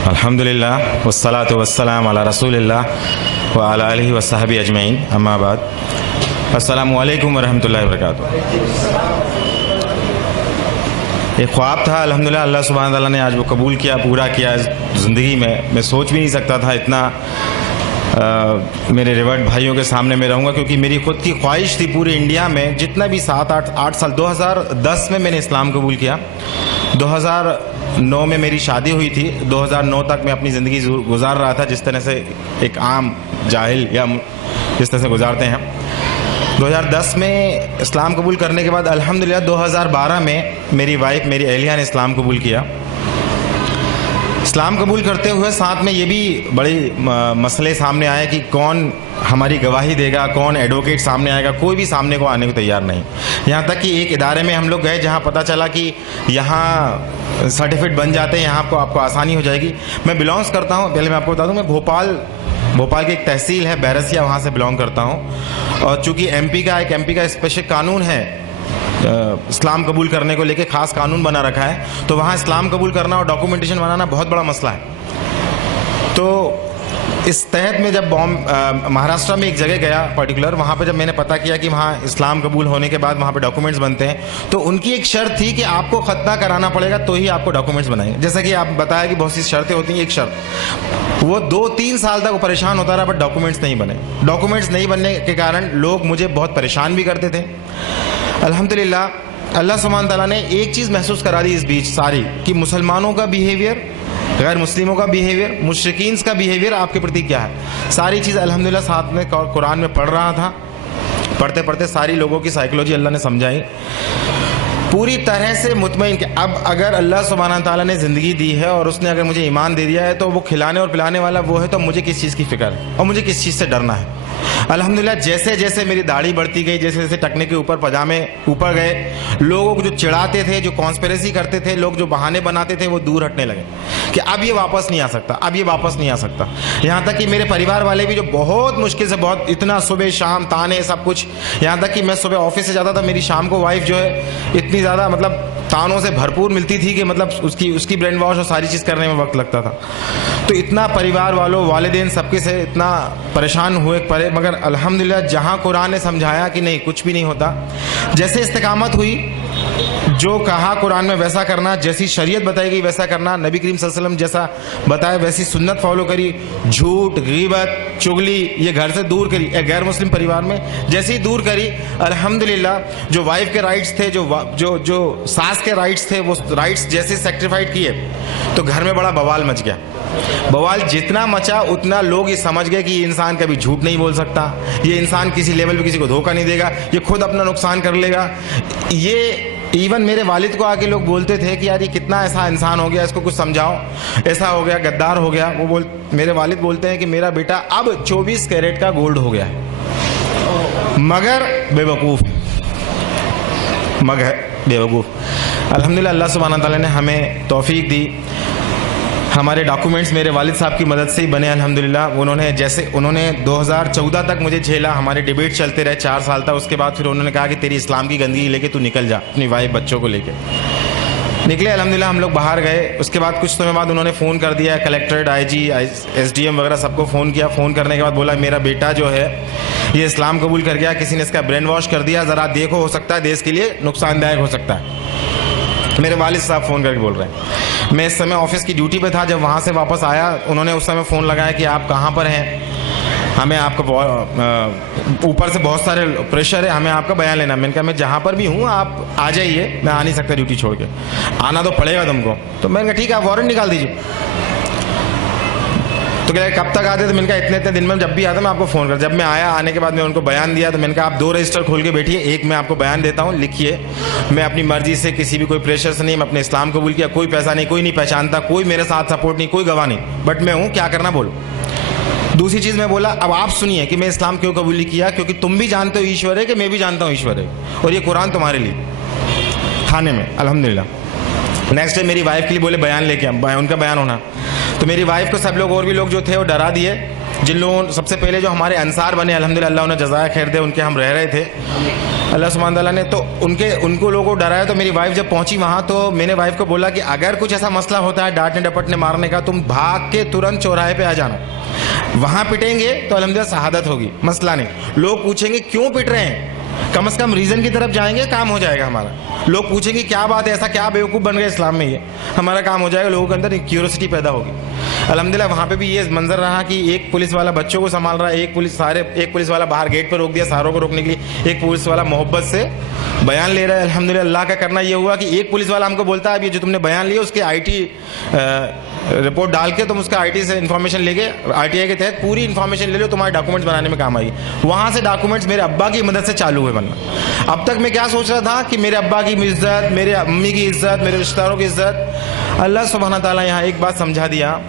अल्हम्दुलिल्लाह वस्सलातु वस्सलाम अला रसूलिल्लाह व अला आलिहि व सहबी अजमईन, अम्मा बाद। अस्सलामु अलैकुम व रहमतुल्लाहि व बरकातुहू। एक ख्वाब था, अल्हम्दुलिल्लाह अल्लाह सुब्हानहू व तआला ने आज वो कबूल किया, पूरा किया ज़िंदगी में। मैं सोच भी नहीं सकता था इतना मेरे रिवर्ट भाइयों के सामने मैं रहूँगा, क्योंकि मेरी खुद की ख्वाहिश थी पूरी इंडिया में जितना भी 7-8 साल। 2010 में मैंने इस्लाम कबूल किया, 2009 में मेरी शादी हुई थी। 2009 तक मैं अपनी ज़िंदगी गुजार रहा था जिस तरह से एक आम जाहिल या जिस तरह से गुजारते हैं। 2010 में इस्लाम कबूल करने के बाद अल्हम्दुलिल्लाह 2012 में मेरी वाइफ, मेरी अहलिया ने इस्लाम कबूल किया। इस्लाम कबूल करते हुए साथ में ये भी बड़े मसले सामने आए कि कौन हमारी गवाही देगा, कौन एडवोकेट सामने आएगा। कोई भी सामने को आने को तैयार नहीं। यहाँ तक कि एक इदारे में हम लोग गए जहाँ पता चला कि यहाँ सर्टिफिकेट बन जाते हैं, यहाँ आपको आसानी हो जाएगी। मैं बिलोंग्स करता हूँ, पहले मैं आपको बता दूँ, मैं भोपाल की एक तहसील है बैरसिया, वहाँ से बिलोंग करता हूँ। और चूँकि एमपी का स्पेशल कानून है, इस्लाम कबूल करने को लेके ख़ास कानून बना रखा है, तो वहाँ इस्लाम कबूल करना और डॉक्यूमेंटेशन बनाना बहुत बड़ा मसला है। तो इस तहत में जब महाराष्ट्र में एक जगह गया पर्टिकुलर, वहाँ पे जब मैंने पता किया कि वहाँ इस्लाम कबूल होने के बाद वहाँ पे डॉक्यूमेंट्स बनते हैं, तो उनकी एक शर्त थी कि आपको खतना कराना पड़ेगा तो ही आपको डॉक्यूमेंट्स बनाएंगे। जैसा कि आप बताया कि बहुत सी शर्तें होती हैं, एक शर्त वो 2-3 साल तक वो परेशान होता रहा, बट डॉक्यूमेंट्स नहीं बने। डॉक्यूमेंट्स नहीं बनने के कारण लोग मुझे बहुत परेशान भी करते थे। अल्हम्दुलिल्लाह अल्लाह सुब्हानहू व तआला ने एक चीज़ महसूस करा दी इस बीच सारी, कि मुसलमानों का बिहेवियर, गैर मुस्लिमों का बिहेवियर, मुशरिकीन का बिहेवियर आपके प्रति क्या है। सारी चीज़ अल्हम्दुलिल्लाह साथ में कुरान में पढ़ रहा था। पढ़ते पढ़ते सारी लोगों की साइकोलॉजी अल्लाह ने समझाई, पूरी तरह से मुतमईन कि अब अगर अल्लाह सुब्हानहू व तआला ने ज़िंदगी दी है और उसने अगर मुझे ईमान दे दिया है तो वो खिलाने और पिलाने वाला वो है, तो मुझे किस चीज़ की फ़िक्र है और मुझे किस चीज़ से डरना है। अल्हम्दुलिल्लाह जैसे जैसे मेरी दाढ़ी बढ़ती गई, जैसे जैसे टकने के ऊपर पजामे ऊपर गए, लोगों को जो चिढ़ाते थे, जो कॉन्स्पिरेसी करते थे, लोग जो बहाने बनाते थे, वो दूर हटने लगे कि अब ये वापस नहीं आ सकता, अब ये वापस नहीं आ सकता। यहाँ तक कि मेरे परिवार वाले भी जो बहुत मुश्किल से, बहुत इतना सुबह शाम ताने सब कुछ, यहाँ तक कि मैं सुबह ऑफिस से जाता था, मेरी शाम को वाइफ जो है इतनी ज़्यादा मतलब तानों से भरपूर मिलती थी कि मतलब उसकी ब्रेन वॉश और सारी चीज़ करने में वक्त लगता था। तो इतना परिवार वालों, वालिदैन सबके से इतना परेशान हुए परे, मगर अल्हम्दुलिल्लाह जहाँ कुरान ने समझाया कि नहीं कुछ भी नहीं होता, जैसे इस्तिकामत हुई, जो कहा कुरान में वैसा करना, जैसी शरीयत बताई गई वैसा करना, नबी करीम सल्लल्लाहु अलैहि वसल्लम जैसा बताया वैसी सुन्नत फॉलो करी, झूठ, गीबत, चुगली ये घर से दूर करी, गैर मुस्लिम परिवार में जैसी दूर करी। अल्हम्दुलिल्लाह जो वाइफ के राइट्स थे, जो सास के राइट्स थे, वो राइट्स जैसे सेक्रीफाइड किए तो घर में बड़ा बवाल मच गया। बवाल जितना मचा उतना लोग ये समझ गए कि ये इंसान कभी झूठ नहीं बोल सकता, ये इंसान किसी लेवल पे किसी को धोखा नहीं देगा, ये खुद अपना नुकसान कर लेगा। ये इवन मेरे वालिद को आके लोग बोलते थे कि यार ये कितना ऐसा इंसान हो गया, इसको कुछ समझाओ, ऐसा हो गया, गद्दार हो गया। मेरे वालिद बोलते हैं कि मेरा बेटा अब 24 कैरेट का गोल्ड हो गया है, मगर बेवकूफ़। अल्हम्दुलिल्लाह अल्लाह सुब्हानहू व तआला ने हमें तौफीक दी। हमारे डॉक्यूमेंट्स मेरे वालिद साहब की मदद से ही बने अल्हम्दुलिल्लाह। उन्होंने 2014 तक मुझे झेला, हमारे डिबेट चलते रहे 4 साल तक। उसके बाद फिर उन्होंने कहा कि तेरी इस्लाम की गंदगी लेके तू निकल जा, अपनी वाइफ बच्चों को लेके निकले। अल्हम्दुलिल्लाह हम लोग बाहर गए। उसके बाद कुछ समय बाद उन्होंने फ़ोन कर दिया, कलेक्ट्रेट, IG, SDM वगैरह सबको फ़ोन किया। फ़ोन करने के बाद बोला मेरा बेटा जो है ये इस्लाम कबूल कर गया, किसी ने इसका ब्रेन वॉश कर दिया, ज़रा देखो, हो सकता है देश के लिए नुकसानदायक हो सकता है। मेरे वालिद साहब फ़ोन करके बोल रहे हैं। मैं इस समय ऑफिस की ड्यूटी पे था। जब वहाँ से वापस आया उन्होंने उस समय फ़ोन लगाया कि आप कहाँ पर हैं, हमें आपका ऊपर से बहुत सारे प्रेशर है, हमें आपका बयान लेना। मैंने कहा मैं जहाँ पर भी हूँ आप आ जाइए, मैं आ नहीं सकता ड्यूटी छोड़ के, आना तो पड़ेगा तुमको। तो मैंने कहा ठीक है, आप वारंट निकाल दीजिए। तो क्या कब तक आते? तो मैंने कहा इतने दिन में जब भी आता मैं आपको फ़ोन कर। जब मैं आया, आने के बाद मैं उनको बयान दिया, तो मैंने कहा आप 2 रजिस्टर खोल के बैठिए, एक मैं आपको बयान देता हूँ, लिखिए। मैं अपनी मर्जी से, किसी भी कोई प्रेशर से नहीं, मैं अपने इस्लाम कबूल किया, कोई पैसा नहीं, कोई नहीं पहचानता, कोई मेरे साथ सपोर्ट नहीं, कोई गवाह नहीं, बट मैं हूँ, क्या करना बोलो। दूसरी चीज़ मैं बोला, अब आप सुनिए कि मैं इस्लाम क्यों कबूल किया, क्योंकि तुम भी जानते हो ईश्वर है कि मैं भी जानता हूँ ईश्वर है, और ये कुरान तुम्हारे लिए थाने में। अल्हम्दुलिल्लाह नेक्स्ट डे मेरी वाइफ के लिए बोले बयान लेके आ, उनका बयान होना। तो मेरी वाइफ को सब लोग और भी लोग जो थे वो डरा दिए जिन लोगों सबसे पहले जो हमारे अंसार बने अल्हम्दुलिल्लाह, अल्लाह उन्हें जज़ाया खैर दे, उनके हम रह रहे थे अल्लाह सुब्हान तआला ने, तो उनको लोगों को डराया। तो मेरी वाइफ जब पहुंची वहाँ तो मैंने वाइफ को बोला कि अगर कुछ ऐसा मसला होता है डांटने डपटने मारने का, तुम भाग के तुरंत चौराहे पे आ जाना, वहाँ पिटेंगे तो अल्हम्दुलिल्लाह शहादत होगी, मसला नहीं। लोग पूछेंगे क्यों पिट रहे हैं, कम से कम रीज़न की तरफ जाएंगे, काम हो जाएगा हमारा। लोग पूछेंगे क्या बात है, ऐसा क्या बेवकूफ़ बन गए इस्लाम में, ये हमारा काम हो जाएगा, लोगों के अंदर क्यूरियोसिटी पैदा होगी। अल्हम्दुलिल्लाह वहाँ पे भी ये मंजर रहा कि एक पुलिस वाला बच्चों को संभाल रहा है, एक पुलिस वाला बाहर गेट पर रोक दिया सारों को रोकने के लिए, एक पुलिस वाला मोहब्बत से बयान ले रहा है। अल्हम्दुलिल्लाह अल्लाह का करना ये हुआ कि एक पुलिस वाला हमको बोलता है अब ये जो तुमने बयान लिया उसके IT रिपोर्ट डाल के तुम उसका IT से इन्फॉर्मेशन लेके RTI के तहत पूरी इन्फॉर्मेशन ले लो, तुम्हारे डॉक्यूमेंट्स बनाने में काम आएगी। वहाँ से डॉक्यूमेंट्स मेरे अब्बा की मदद से चालू हुए बनना। अब तक मैं क्या सोच रहा था कि मेरे अब्बा की इज्जत, मेरे अम्मी की इज्जत, मेरे रिश्तेदारों की इज्जत, अल्लाह सुब्हान तआला यहाँ एक बात समझा दिया,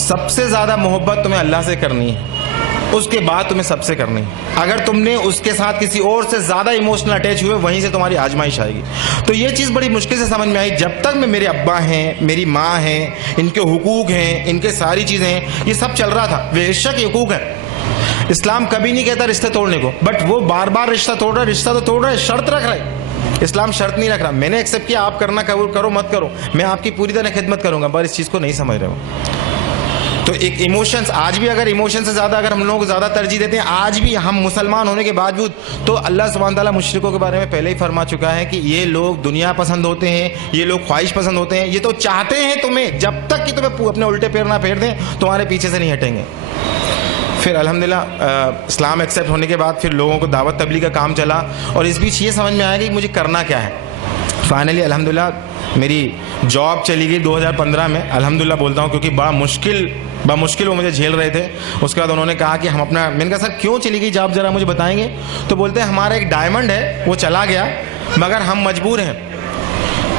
सबसे ज़्यादा मोहब्बत तुम्हें अल्लाह से करनी है, उसके बाद तुम्हें सबसे करनी है। अगर तुमने उसके साथ किसी और से ज़्यादा इमोशनल अटैच हुए, वहीं से तुम्हारी आजमाइश आएगी। तो ये चीज़ बड़ी मुश्किल से समझ में आई। जब तक मैं मेरे अब्बा हैं, मेरी माँ हैं, इनके हुकूक हैं, इनके सारी चीज़ें हैं, ये सब चल रहा था। बेशक ये हुकूक है, इस्लाम कभी नहीं कहता रिश्ते तोड़ने को, बट वो बार बार रिश्ता तोड़ रहा है, रिश्ता तो तोड़ रहा है, शर्त रख रहा है। इस्लाम शर्त नहीं रख रहा। मैंने एक्सेप्ट किया, आप करना कबूल करो मत करो, मैं आपकी पूरी तरह खिदमत करूँगा, पर इस चीज़ को नहीं समझ रहे हो। तो एक इमोशंस, आज भी अगर इमोशन से ज़्यादा अगर हम लोगों को ज़्यादा तरजीह देते हैं, आज भी हम मुसलमान होने के बावजूद, तो अल्लाह सुब्हान तआला मुशरिकों के बारे में पहले ही फरमा चुका है कि ये लोग दुनिया पसंद होते हैं, ये लोग ख्वाहिश पसंद होते हैं, ये तो चाहते हैं तुम्हें, जब तक कि तुम्हें अपने उल्टे पैर ना फेर दें तुम्हारे पीछे से नहीं हटेंगे। फिर अल्हम्दुलिल्लाह इस्लाम एक्सेप्ट होने के बाद फिर लोगों को दावत तबलीग का काम चला, और इस बीच ये समझ में आया कि मुझे करना क्या है। फाइनली अल्हम्दुलिल्लाह मेरी जॉब चली गई 2015 में, अल्हम्दुलिल्लाह बोलता हूँ, क्योंकि बड़ा मुश्किल वो मुझे झेल रहे थे। उसके बाद उन्होंने कहा कि हम अपना, मैंने कहा सर क्यों चली गई जॉब, ज़रा मुझे बताएंगे। तो बोलते हैं हमारा एक डायमंड है वो चला गया, मगर हम मजबूर हैं।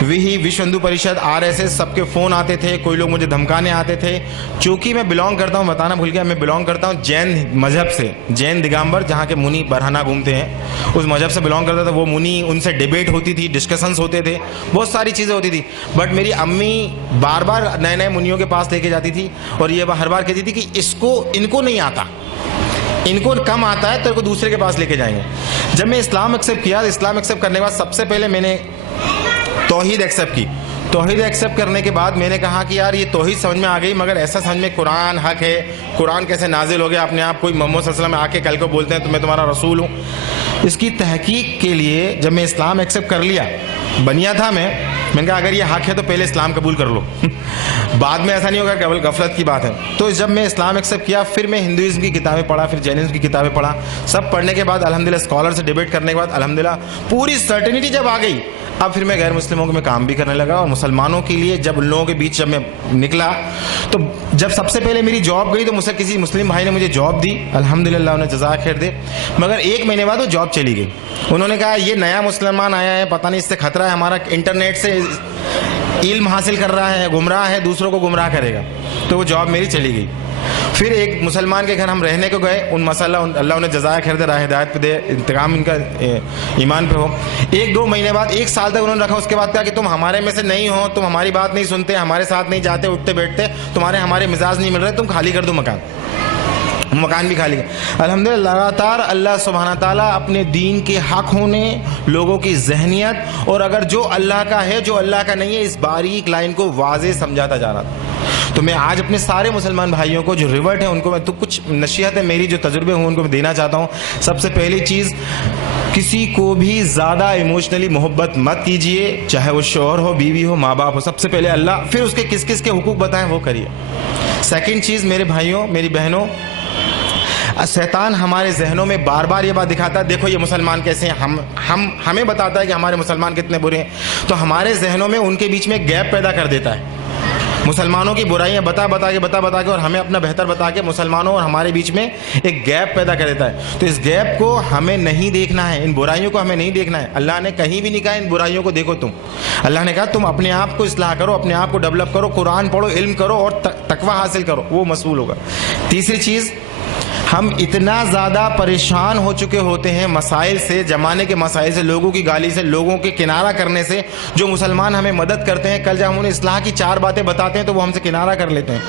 विश्व हिंदू परिषद, RSS सबके फ़ोन आते थे, कोई लोग मुझे धमकाने आते थे। चूँकि मैं बिलोंग करता हूँ, बताना भूल गया, मैं बिलोंग करता हूँ जैन मज़हब से, जैन दिगंबर, जहाँ के मुनि बरहाना घूमते हैं, उस मज़हब से बिलोंग करता था। वो मुनि, उनसे डिबेट होती थी, डिस्कशंस होते थे, बहुत सारी चीज़ें होती थी। बट मेरी अम्मी बार बार नए नए मुनियों के पास लेके जाती थी, और ये हर बार कहती थी कि इनको नहीं आता, इनको कम आता है, तो इनको दूसरे के पास लेके जाएंगे। जब मैं इस्लाम एक्सेप्ट किया, इस्लाम एक्सेप्ट करने के बाद सबसे पहले मैंने तौहीद एक्सेप्ट की। तौहीद एक्सेप्ट करने के बाद मैंने कहा कि यार ये तौहीद समझ में आ गई, मगर ऐसा समझ में कुरान हक है, कुरान कैसे नाजिल हो गया अपने आप, कोई मोहम्मद सल्लल्लाहु अलैहि वसल्लम आके कल को बोलते हैं तो मैं तुम्हारा रसूल हूँ। इसकी तहकीक के लिए जब मैं इस्लाम एक्सेप्ट कर लिया, बनिया था मैंने कहा अगर ये हक है तो पहले इस्लाम कबूल कर लो बाद में ऐसा नहीं होगा, केवल गफलत की बात है। तो जब मैं इस्लाम एक्सेप्ट किया, फिर मैं हिंदुइज्म की किताबें पढ़ा, फिर जैनिज्म की किताबें पढ़ा। सब पढ़ने के बाद अल्हम्दुलिल्लाह स्कॉलर से डिबेट करने के बाद अल्हम्दुलिल्लाह पूरी सर्टेनिटी जब आ गई, अब फिर मैं गैर मुस्लिमों के में काम भी करने लगा। और मुसलमानों के लिए जब उन लोगों के बीच जब मैं निकला, तो जब सबसे पहले मेरी जॉब गई तो मुझसे किसी मुस्लिम भाई ने मुझे जॉब दी, अल्हम्दुलिल्लाह उन्हें जज़ा खैर दे। मगर 1 महीने बाद वो जॉब चली गई। उन्होंने कहा ये नया मुसलमान आया है, पता नहीं इससे खतरा है, हमारा इंटरनेट से इल्म हासिल कर रहा है, गुमराह है, दूसरों को गुमराह करेगा। तो वो जॉब मेरी चली गई। फिर एक मुसलमान के घर हम रहने को गए, उन मसाला अल्लाह उन्हें जज़ा खैर दे, राह हिदायत पे दे, इंतकाम इनका ईमान पे हो। 1-2 महीने बाद, 1 साल तक उन्होंने रखा। उसके बाद कहा कि तुम हमारे में से नहीं हो, तुम हमारी बात नहीं सुनते, हमारे साथ नहीं जाते, उठते बैठते, हमारे मिजाज नहीं मिल रहे, तुम खाली कर दो मकान भी खाली है। अल्हम्दुलिल्लाह लगातार अल्लाह सुब्हाना ताला अपने दीन के हक होने, लोगों की जहनियत, और अगर जो अल्लाह का है जो अल्लाह का नहीं है, इस बारीक लाइन को वाज़े समझाता जा रहा था। तो मैं आज अपने सारे मुसलमान भाइयों को जो रिवर्ट है उनको मैं तो कुछ नसीहत है मेरी, जो तजुर्बे हूँ उनको मैं देना चाहता हूँ। सबसे पहली चीज़, किसी को भी ज़्यादा इमोशनली मोहब्बत मत कीजिए, चाहे वो शौहर हो, बीवी हो, माँ बाप हो। सबसे पहले अल्लाह, फिर उसके किस किस के हुकूक बताएं वो करिए। सेकेंड चीज़, मेरे भाइयों मेरी बहनों, शैतान हमारे जहनों में बार बार ये बात दिखाता है, देखो ये मुसलमान कैसे हैं, हमें बताता है कि हमारे मुसलमान कितने बुरे हैं। तो हमारे जहनों में उनके बीच में गैप पैदा कर देता है, मुसलमानों की बुराइयां बता बता के और हमें अपना बेहतर बता के मुसलमानों और हमारे बीच में एक गैप पैदा कर देता है। तो इस गैप को हमें नहीं देखना है, इन बुराइयों को हमें नहीं देखना है। अल्लाह ने कहीं भी नहीं कहा इन बुराइयों को देखो तुम, अल्लाह ने कहा तुम अपने आप को इस्लाह करो, अपने आप को डेवलप करो, कुरान पढ़ो, इल्म करो और तकवा हासिल करो, वो मसूल होगा। तीसरी चीज़, हम इतना ज़्यादा परेशान हो चुके होते हैं मसाइल से, ज़माने के मसाइल से, लोगों की गाली से, लोगों के किनारा करने से। जो मुसलमान हमें मदद करते हैं, कल जब हम उन्हें इस्लाह की 4 बातें बताते हैं तो वो हमसे किनारा कर लेते हैं।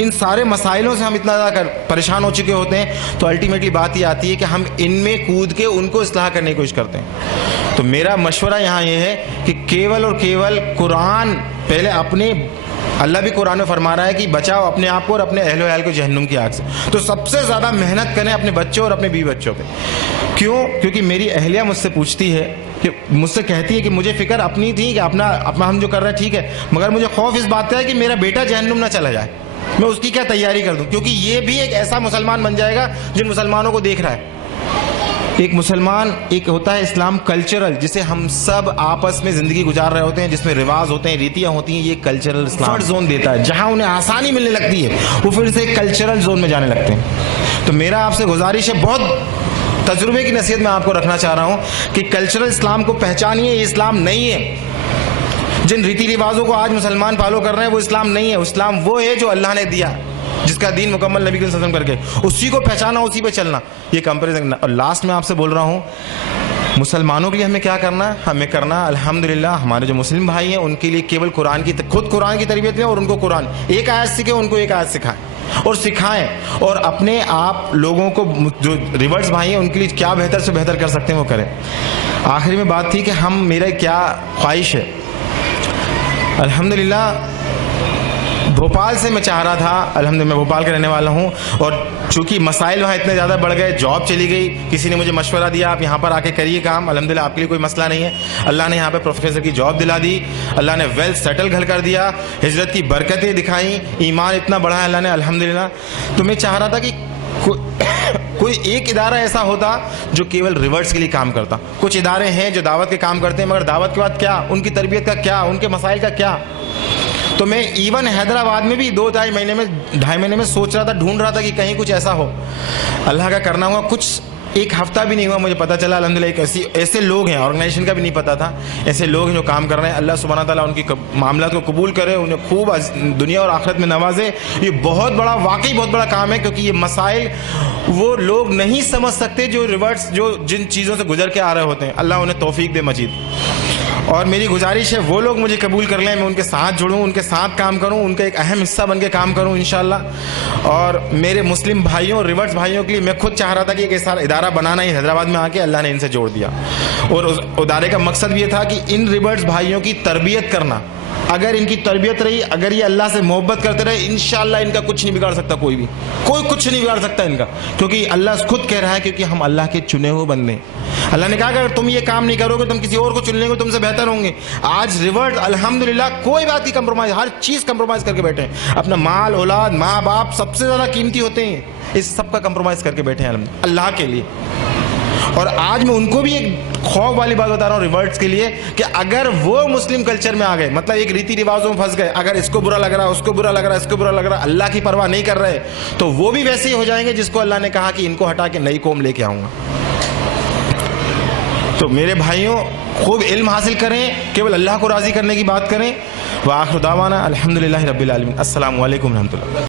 इन सारे मसाइलों से हम इतना ज़्यादा परेशान हो चुके होते हैं, तो अल्टीमेटली बात ये आती है कि हम इनमें कूद के उनको इस्लाह करने की कोशिश करते हैं। तो मेरा मशवरा यहाँ ये है कि केवल और केवल कुरान पहले अपने, अल्लाह भी कुरान में फरमा रहा है कि बचाओ अपने आप को और अपने अहलो अहल को जहन्नुम की आग से। तो सबसे ज़्यादा मेहनत करें अपने बच्चों और अपने बीवी बच्चों पे। क्यों? क्योंकि मेरी अहलिया मुझसे पूछती है कि, मुझसे कहती है कि मुझे फ़िक्र अपनी थी कि अपना हम जो कर रहे हैं ठीक है, मगर मुझे खौफ इस बात का है कि मेरा बेटा जहन्नुम ना चला जाए, मैं उसकी क्या तैयारी कर दूँ, क्योंकि ये भी एक ऐसा मुसलमान बन जाएगा जिन मुसलमानों को देख रहा है। एक मुसलमान, एक होता है इस्लाम कल्चरल, जिसे हम सब आपस में ज़िंदगी गुजार रहे होते हैं, जिसमें रिवाज होते हैं, रीतियाँ होती हैं, ये कल्चरल इस्लाम जोन देता है। जहाँ उन्हें आसानी मिलने लगती है वो फिर से कल्चरल जोन में जाने लगते हैं। तो मेरा आपसे गुजारिश है, बहुत तजुर्बे की नसीहत मैं आपको रखना चाह रहा हूँ कि कल्चरल इस्लाम को पहचानिए। ये इस्लाम नहीं है, जिन रीति रिवाजों को आज मुसलमान फॉलो कर रहे हैं वो इस्लाम नहीं है। इस्लाम वो है जो अल्लाह ने दिया, जिसका दीन मुकम्मल नबी सल्लल्लाहु अलैहि वसल्लम करके, उसी को पहचाना, उसी पे चलना, ये कंपैरिजन। और लास्ट में आपसे बोल रहा हूँ, मुसलमानों के लिए हमें क्या करना है? हमें करना अल्हम्दुलिल्लाह, हमारे जो मुस्लिम भाई हैं उनके लिए केवल कुरान की, खुद कुरान की तरबियत लें और उनको कुरान एक आयत सीखे, उनको एक आयत सिखाएं और सिखाएं, और अपने आप लोगों को, जो रिवर्स भाई हैं उनके लिए क्या बेहतर से बेहतर कर सकते हैं वो करें। आखिरी में बात थी कि हम, मेरा क्या ख्वाहिश है, अल्हम्दुलिल्लाह भोपाल से मैं चाह रहा था, अल्हम्दुलिल्लाह मैं भोपाल का रहने वाला हूँ, और चूंकि मसाइल वहाँ इतने ज़्यादा बढ़ गए, जॉब चली गई, किसी ने मुझे मशवरा दिया आप यहाँ पर आके करिए काम, अल्हम्दुलिल्लाह आपके लिए कोई मसला नहीं है, अल्लाह ने यहाँ पे प्रोफेसर की जॉब दिला दी, अल्लाह ने वेल सेटल घर कर दिया, हिजरत की बरकतें दिखाई, ईमान इतना बढ़ा है अल्लाह ने अल्हम्दुलिल्लाह। तो मैं चाह रहा था कि कोई एक इदारा ऐसा होता जो केवल रिवर्स के लिए काम करता। कुछ इदारे हैं जो दावत के काम करते हैं, मगर दावत के बाद क्या, उनकी तरबियत का क्या, उनके मसाइल का क्या। तो मैं इवन हैदराबाद में भी 2-2.5 महीने में सोच रहा था, ढूंढ रहा था कि कहीं कुछ ऐसा हो, अल्लाह का करना हुआ, कुछ एक हफ्ता भी नहीं हुआ मुझे पता चला अल्हम्दुलिल्लाह एक ऐसे लोग हैं, ऑर्गेनाइजेशन का भी नहीं पता था, ऐसे लोग हैं जो काम कर रहे हैं। अल्लाह सुब्हानहू तआला उनकी मामला को कबूल करे, उन्हें खूब दुनिया और आखिरत में नवाजे। ये बहुत बड़ा, वाकई बहुत बड़ा काम है, क्योंकि ये मसाइल वो लोग नहीं समझ सकते जो रिवर्स, जो जिन चीज़ों से गुजर के आ रहे होते हैं। अल्लाह उन्हें तौफीक दे मजीद। और मेरी गुजारिश है वो लोग मुझे कबूल कर लें, मैं उनके साथ जुड़ूं, उनके साथ काम करूं, उनका एक अहम हिस्सा बन के काम करूं इंशाल्लाह। और मेरे मुस्लिम भाइयों, रिवर्स भाइयों के लिए मैं खुद चाह रहा था कि एक ऐसा इदारा बनाना ही हैदराबाद में आके, अल्लाह ने इनसे जोड़ दिया। और उस इदारे का मकसद भी ये था कि इन रिवर्स भाइयों की तरबियत करना। अगर इनकी तरबियत रही, अगर ये अल्लाह से मोहब्बत करते रहे, इंशाल्लाह इनका कुछ नहीं बिगाड़ सकता, कोई भी, कोई कुछ नहीं बिगाड़ सकता इनका, क्योंकि अल्लाह खुद कह रहा है, क्योंकि हम अल्लाह के चुने हुए बंदे हैं। अल्लाह ने कहा कि अगर तुम ये काम नहीं करोगे, तुम किसी और को चुन लेंगे, तुमसे बेहतर होंगे। आज रिवर्स अल्हम्दुलिल्लाह कोई बात की कंप्रोमाइज, हर चीज़ कंप्रोमाइज करके बैठे हैं। अपना माल, औलाद, माँ बाप सबसे ज़्यादा कीमती होते हैं, इस सब का कंप्रोमाइज करके बैठे हैं अल्लाह के लिए। और आज मैं उनको भी एक खौफ वाली बात बता रहा हूँ रिवर्ट्स के लिए, कि अगर वो मुस्लिम कल्चर में आ गए, मतलब एक रीति रिवाजों में फंस गए, अगर इसको बुरा लग रहा है, उसको बुरा लग रहा है, इसको बुरा लग रहा है, अल्लाह की परवाह नहीं कर रहे, तो वो भी वैसे ही हो जाएंगे जिसको अल्लाह ने कहा कि इनको हटा के नई कौम लेके आऊँगा। तो मेरे भाइयों, खूब इल्म हासिल करें, केवल अल्लाह को राज़ी करने की बात करें। व आखिर दावाना अल्हम्दुलिल्लाहि रब्बिल आलमीन। अस्सलामु अलैकुम रहमतुल्लाह।